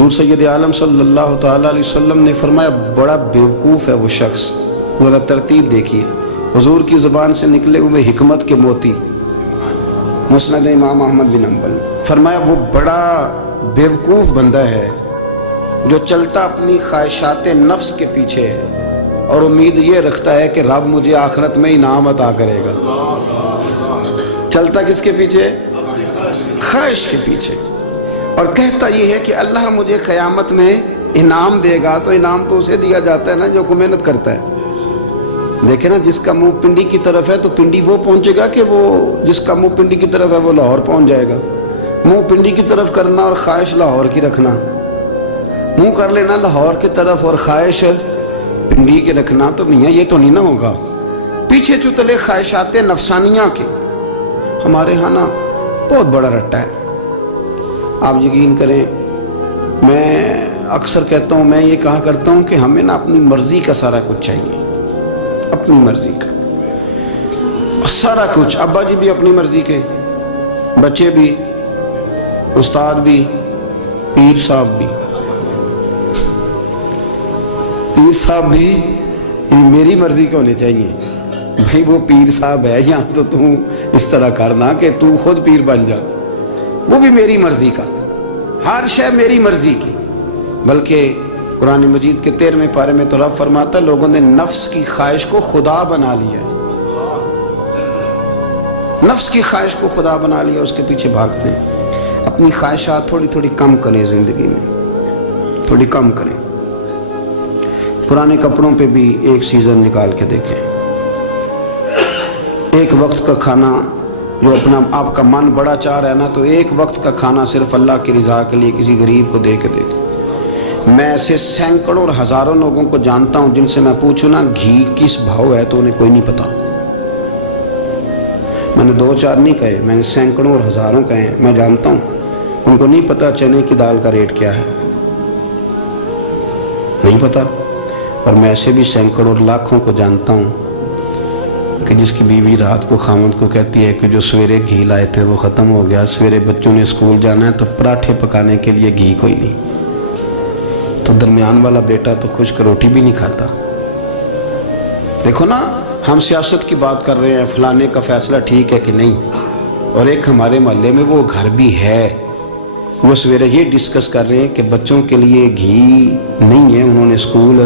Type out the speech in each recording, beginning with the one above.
حضور سید عالم صلی اللہ تعالیٰ علیہ وسلم نے فرمایا بڑا بیوقوف ہے وہ شخص. ذرا ترتیب دیکھیے، حضور کی زبان سے نکلے ہوئے حکمت کے موتی، مسند امام احمد بن حنبل. فرمایا وہ بڑا بیوقوف بندہ ہے جو چلتا اپنی خواہشات نفس کے پیچھے ہے اور امید یہ رکھتا ہے کہ رب مجھے آخرت میں انعام عطا کرے گا. چلتا کس کے پیچھے؟ خواہش کے پیچھے، اور کہتا یہ ہے کہ اللہ مجھے قیامت میں انعام دے گا. تو انعام تو اسے دیا جاتا ہے نا جو کو محنت کرتا ہے. دیکھیں نا، جس کا منہ پنڈی کی طرف ہے تو پنڈی وہ پہنچے گا کہ وہ جس کا منہ پنڈی کی طرف ہے وہ لاہور پہنچ جائے گا. منہ پنڈی کی طرف کرنا اور خواہش لاہور کی رکھنا، منہ کر لینا لاہور کی طرف اور خواہش پنڈی کے رکھنا، تو میاں یہ تو نہیں نہ ہوگا. پیچھے چتلے خواہشات نفسانیہ کے ہمارے ہاں نا بہت بڑا رٹا ہے. آپ یقین کریں، میں اکثر کہتا ہوں، میں یہ کہا کرتا ہوں کہ ہمیں نا اپنی مرضی کا سارا کچھ چاہیے، اپنی مرضی کا سارا کچھ. ابا جی بھی اپنی مرضی کے، بچے بھی، استاد بھی، پیر صاحب بھی. پیر صاحب بھی میری مرضی کے ہونے چاہیے. بھائی وہ پیر صاحب ہے یا تو تم اس طرح کرنا کہ تو خود پیر بن جا، وہ بھی میری مرضی کا. ہر شے میری مرضی کی. بلکہ قرآن مجید کے 13ویں پارے میں تو رب فرماتا ہے لوگوں نے نفس کی خواہش کو خدا بنا لیا. نفس کی خواہش کو خدا بنا لیا، اس کے پیچھے بھاگتے ہیں. اپنی خواہشات تھوڑی تھوڑی کم کریں، زندگی میں تھوڑی کم کریں. پرانے کپڑوں پہ بھی ایک سیزن نکال کے دیکھیں. ایک وقت کا کھانا جو اپنا آپ کا من بڑا چاہ رہا ہے نا، تو ایک وقت کا کھانا صرف اللہ کی رضا کے لیے کسی غریب کو دے کے دے دیں. میں ایسے سینکڑوں اور ہزاروں لوگوں کو جانتا ہوں جن سے میں پوچھوں نا گھی کس بھاؤ ہے تو انہیں کوئی نہیں پتا. میں نے 2-4 نہیں کہے، میں نے سینکڑوں اور ہزاروں کہے ہیں. میں جانتا ہوں ان کو نہیں پتا چنے کی دال کا ریٹ کیا ہے، نہیں پتا. اور میں ایسے بھی سینکڑوں اور لاکھوں کو جانتا ہوں کہ جس کی بیوی رات کو خامد کو کہتی ہے کہ جو سویرے گھی لائے تھے وہ ختم ہو گیا، سویرے بچوں نے اسکول جانا ہے تو پراٹھے پکانے کے لیے گھی کوئی نہیں. تو درمیان والا بیٹا تو خشک روٹی بھی نہیں کھاتا. دیکھو نا، ہم سیاست کی بات کر رہے ہیں، فلانے کا فیصلہ ٹھیک ہے کہ نہیں، اور ایک ہمارے محلے میں وہ گھر بھی ہے، وہ سویرے یہ ڈسکس کر رہے ہیں کہ بچوں کے لیے گھی نہیں ہے، انہوں نے اسکول.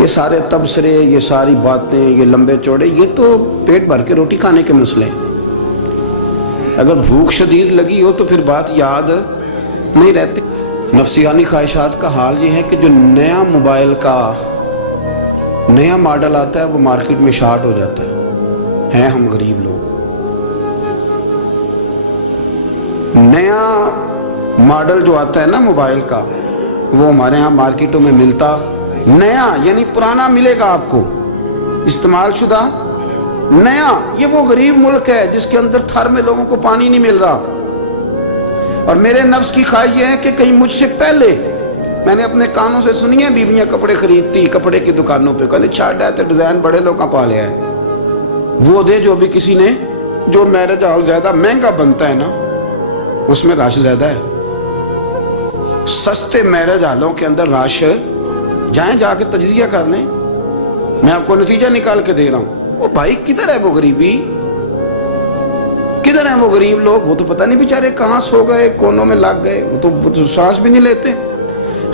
یہ سارے تبصرے، یہ ساری باتیں، یہ لمبے چوڑے، یہ تو پیٹ بھر کے روٹی کھانے کے مسئلے ہیں. اگر بھوک شدید لگی ہو تو پھر بات یاد نہیں رہتی. نفسیانی خواہشات کا حال یہ ہے کہ جو نیا موبائل کا نیا ماڈل آتا ہے وہ مارکیٹ میں شارٹ ہو جاتا ہے. ہیں ہم غریب لوگ. نیا ماڈل جو آتا ہے نا موبائل کا، وہ ہمارے ہاں مارکیٹوں میں ملتا نیا، یعنی پرانا ملے گا آپ کو، استعمال شدہ نیا. یہ وہ غریب ملک ہے جس کے اندر تھر میں لوگوں کو پانی نہیں مل رہا. اور میرے نفس کی خواہش یہ ہے کہ کہیں مجھ سے پہلے، میں نے اپنے کانوں سے سنی ہے بیویاں کپڑے خریدتی کپڑے کی دکانوں پہ، کہتے چھاٹ ہے تو ڈیزائن بڑے لوگوں پا لیا ہے، وہ دے جو بھی کسی نے. جو میرج ہال زیادہ مہنگا بنتا ہے نا اس میں رش زیادہ ہے. سستے میرج ہالوں کے اندر رش، جائیں جا کے تجزیہ کر لیں. میں آپ کو نتیجہ نکال کے دے رہا ہوں. وہ بھائی کدھر ہے وہ غریبی، کدھر ہیں وہ غریب لوگ؟ وہ تو پتہ نہیں بیچارے کہاں سو گئے، کونوں میں لگ گئے، وہ تو سانس بھی نہیں لیتے.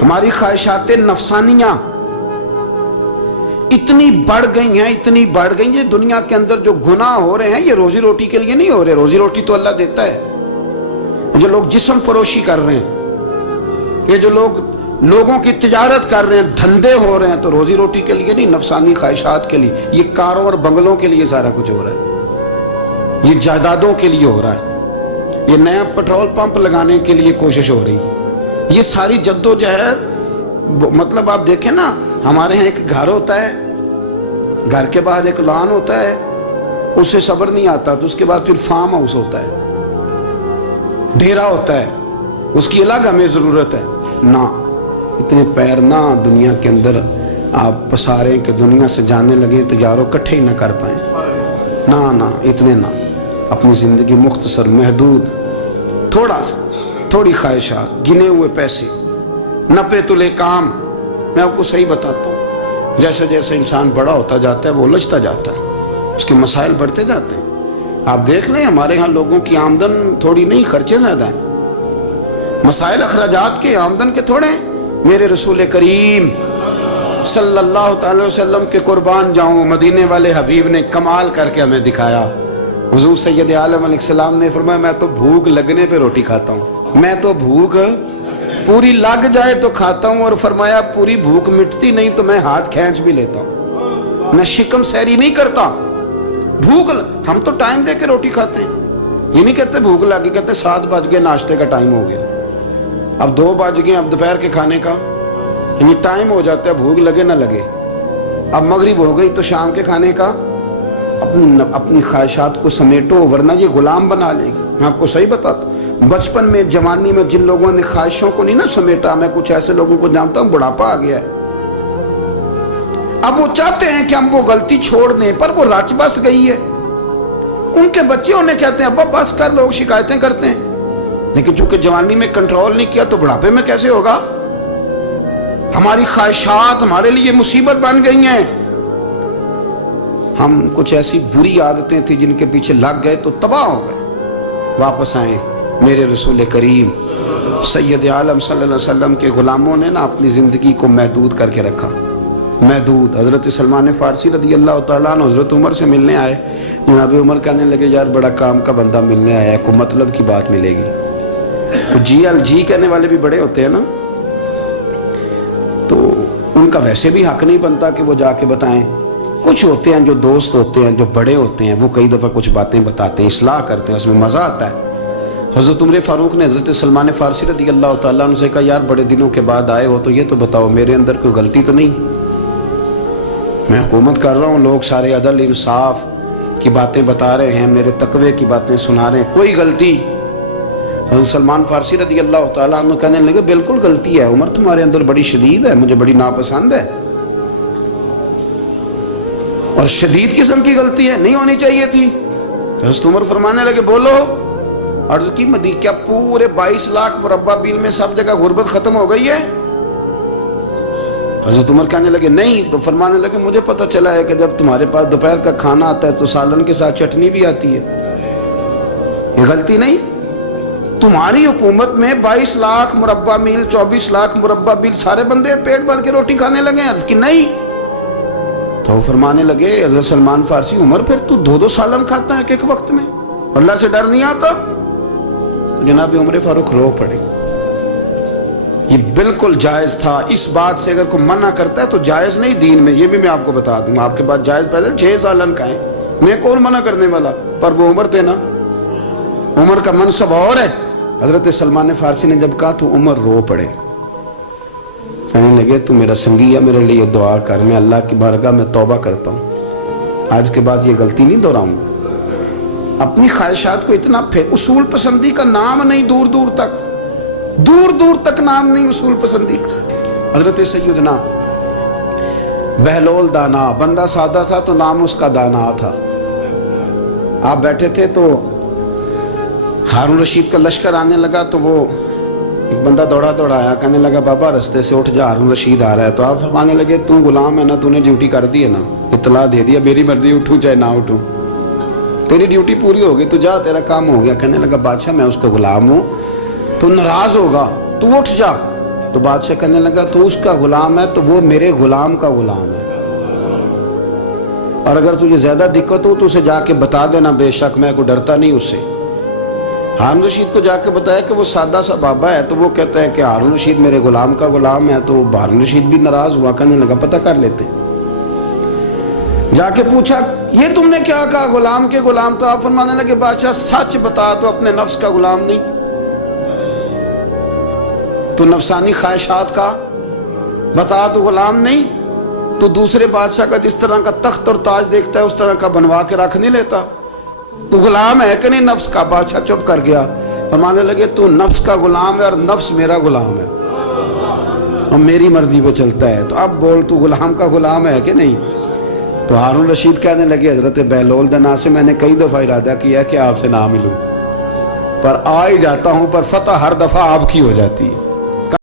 ہماری خواہشات نفسانیہ اتنی بڑھ گئی ہیں، اتنی بڑھ گئی ہیں. دنیا کے اندر جو گناہ ہو رہے ہیں یہ روزی روٹی کے لیے نہیں ہو رہے. روزی روٹی تو اللہ دیتا ہے. جو لوگ جسم فروشی کر رہے ہیں، یہ جو لوگ لوگوں کی تجارت کر رہے ہیں، دھندے ہو رہے ہیں، تو روزی روٹی کے لیے نہیں، نفسانی خواہشات کے لیے. یہ کاروں اور بنگلوں کے لیے سارا کچھ ہو رہا ہے، یہ جائیدادوں کے لیے ہو رہا ہے، یہ نیا پیٹرول پمپ لگانے کے لیے کوشش ہو رہی ہے. یہ ساری جدوجہد، مطلب آپ دیکھیں نا، ہمارے ہاں ایک گھر ہوتا ہے، گھر کے بعد ایک لان ہوتا ہے، اس سے صبر نہیں آتا تو اس کے بعد پھر فارم ہاؤس ہوتا ہے، ڈیرا ہوتا ہے، اس کی الگ ہمیں ضرورت ہے. نہ اتنے پیر نہ دنیا کے اندر آپ پساریں کہ دنیا سے جانے لگیں تو یارو کٹھے ہی نہ کر پائیں. نہ اتنے نہ. اپنی زندگی مختصر، محدود، تھوڑا سا، تھوڑی خواہشات، گنے ہوئے پیسے، नफ़ेतुल काम। मैं आपको सही बताता हूँ, जैसे जैसे इंसान बड़ा होता जाता है वो उलझता जाता है, उसके मसाइल बढ़ते जाते हैं। आप देख लें हमारे यहाँ लोगों की आमदन थोड़ी नहीं, खर्चे ज़्यादा हैं। मसाइल अखराजात के, आमदन के थोड़े हैं। मेरे रसूल करीम सल्लल्लाहु अलैहि वसल्लम के कुर्बान जाऊँ, मदीने वाले हबीब ने कमाल करके हमें दिखाया। हुजूर सैयद आलम अलैहिस्सलाम ने फरमाया, मैं तो भूख लगने पे रोटी खाता हूँ, मैं तो भूख पूरी लग जाए तो खाता हूँ। और फरमाया पूरी भूख मिटती नहीं तो मैं हाथ खींच भी लेता हूँ, मैं शिकम सहरी नहीं करता। भूख हम तो टाइम दे के रोटी खाते हैं, ये नहीं कहते भूख लगी, कहते 7 बज गए, नाश्ते का टाइम हो गया, अब 2 बज गए, अब दोपहर के खाने का यानी टाइम हो जाता है, भूख लगे ना लगे। अब मगरिब हो गई तो शाम के खाने का अपनी ख्वाहिशात को समेटो, वरना ये गुलाम बना लेगी। मैं आपको सही बताता हूँ, बचपन में जवानी में जिन लोगों ने ख्वाहिशों को नहीं ना समेटा, मैं कुछ ऐसे लोगों को जानता हूँ बुढ़ापा आ गया है, अब वो चाहते हैं कि हम वो गलती छोड़ दें, पर वो रच बस गई है। उनके बच्चे उन्हें कहते हैं अब्बा बस कर, लोग शिकायतें करते हैं, लेकिन चूंकि जवानी में कंट्रोल नहीं किया तो बुढ़ापे में कैसे होगा। हमारी ख्वाहिशात हमारे लिए मुसीबत बन गई हैं। हम कुछ ऐसी बुरी आदतें थी जिनके पीछे लग गए तो तबाह हो गए। वापस आए, मेरे रसूल करीम सैयद आलम सल्लल्लाहु अलैहि वसल्लम के गुलामों ने ना अपनी ज़िंदगी को महदूद करके रखा। महदूद। हज़रत सलमान फ़ारसी रज़ी अल्लाह तआला अन्हु हज़रत उमर से मिलने आए। जनाब उमर कहने लगे यार बड़ा काम का बंदा मिलने आया है, कोई मतलब की बात मिलेगी। तो जी कहने वाले भी बड़े होते हैं ना, तो उनका वैसे भी हक नहीं बनता कि वो जाके बताएं। कुछ होते हैं जो दोस्त होते हैं, जो बड़े होते हैं, वो कई दफ़ा कुछ बातें बताते हैं, इस्लाह करते हैं, उसमें मज़ा आता है। हज़रत उमर फ़ारूक ने हज़रत सलमान फ़ारसी रज़ी अल्लाह तआला अन्हु से कहा यार बड़े दिनों के बाद आए हो तो ये तो बताओ मेरे अंदर कोई गलती तो नहीं, मैं हुकूमत कर रहा हूँ, लोग सारे अदल इंसाफ की बातें बता रहे हैं, मेरे तकवे की बातें सुना रहे हैं, कोई गलती। तो सलमान फ़ारसी रज़ी अल्लाह तआला अन्हु कहने लगे बिल्कुल गलती है उमर, तुम्हारे अंदर बड़ी शदीद है, मुझे बड़ी नापसंद है और शदीद किस्म की गलती है, नहीं होनी चाहिए थी। तो हज़रत उमर फरमाने लगे बोलो। अर्ज़ की मदी क्या पूरे 22 लाख मुरब्बा मील में सब जगह गुर्बत खत्म हो गई है? हज़रत उमर कहने लगे नहीं। तो फरमाने लगे मुझे पता चला है कि जब तुम्हारे पास दोपहर का खाना आता है तो सालन के साथ चटनी भी आती है, ये गलती नहीं। तुम्हारी हुकूमत में 22 लाख मुरब्बा मील 24 लाख मुरब्बा मील सारे बंदे पेट भर के रोटी खाने लगे। अर्ज़ की नहीं। तो फरमाने लगे हज़रत सलमान फ़ारसी उमर फिर तू 2-2 सालन खाता है एक वक्त में, अल्लाह से डर नहीं आता? तो जनाब उमर फ़ारूक रो पड़े। ये बिल्कुल जायज़ था। इस बात से अगर कोई मना करता है तो जायज़ नहीं दीन में, ये भी मैं आपको बता दूँ। आपके पास जायज़ पहले 6 सालन का है, मैं कौन मना करने वाला, पर वो उमर थे ना, उमर का मनसब और है। हज़रत सलमान फ़ारसी ने जब कहा तो उमर रो पड़े, कहने लगे तू मेरा संगी है, मेरे लिए दुआ कर, मैं अल्लाह की बारगाह में तौबा करता हूँ, आज के बाद ये गलती नहीं दोहराऊंगा। अपनी ख्वाहिशात को इतना उसूल पसंदी का नाम नहीं, दूर दूर तक नाम नहीं उसूल पसंदी का। हज़रत सैयदना बहलोल दाना, बंदा सादा था तो नाम उसका दाना था। आप बैठे थे तो हारून रशीद का लश्कर आने लगा तो वो एक बंदा दौड़ा आया, कहने लगा बाबा रास्ते से उठ जा, हारून रशीद आ रहा है। तो आप फरमाने लगे तू गुलाम है ना, तूने ड्यूटी कर दी है ना, इतला दे दिया, मेरी मर्जी उठूँ चाहे ना उठूँ, तेरी ड्यूटी पूरी हो गई, तू जा, तेरा काम हो गया। कहने लगा बादशाह मैं उसका गुलाम हूँ, तू नाराज होगा, तू उठ जा। तो बादशाह कहने लगा तू उसका गुलाम है तो वो मेरे गुलाम का गुलाम है, और अगर तुझे ज्यादा दिक्कत हो तो उसे जाके बता देना, बेशक मैं को डरता नहीं उससे। हारून रशीद को जाके बताया कि वो सादा सा बाबा है, तो वो कहता है कि हारून रशीद मेरे गुलाम का गुलाम है। तो हारून रशीद भी नाराज हुआ, कहने लगा पता कर लेते। जाके पूछा ये तुमने क्या कहा, गुलाम के गुलाम? तो आप फरमाने लगे बादशाह सच बता, तो अपने नफ्स का गुलाम नहीं, तो नफसानी ख्वाहिशात का बता, तो गुलाम नहीं। तो दूसरे बादशाह का जिस तरह का तख्त और ताज देखता है उस तरह का बनवा के रख नहीं लेता, तू गुलाम है कि नहीं नफ्स का? बादशाह चुप कर गया। फरमाने लगे तू नफ्स का गुलाम है और नफ्स मेरा गुलाम है और मेरी मर्जी पे चलता है, तो अब बोल तू गुलाम का गुलाम है कि नहीं? तो हारून रशीद कहने लगे हजरत बहलोल दना से मैंने कई दफ़ा इरादा किया कि आपसे ना मिलूं, पर आ ही जाता हूं, पर फतह हर दफ़ा आपकी हो जाती है।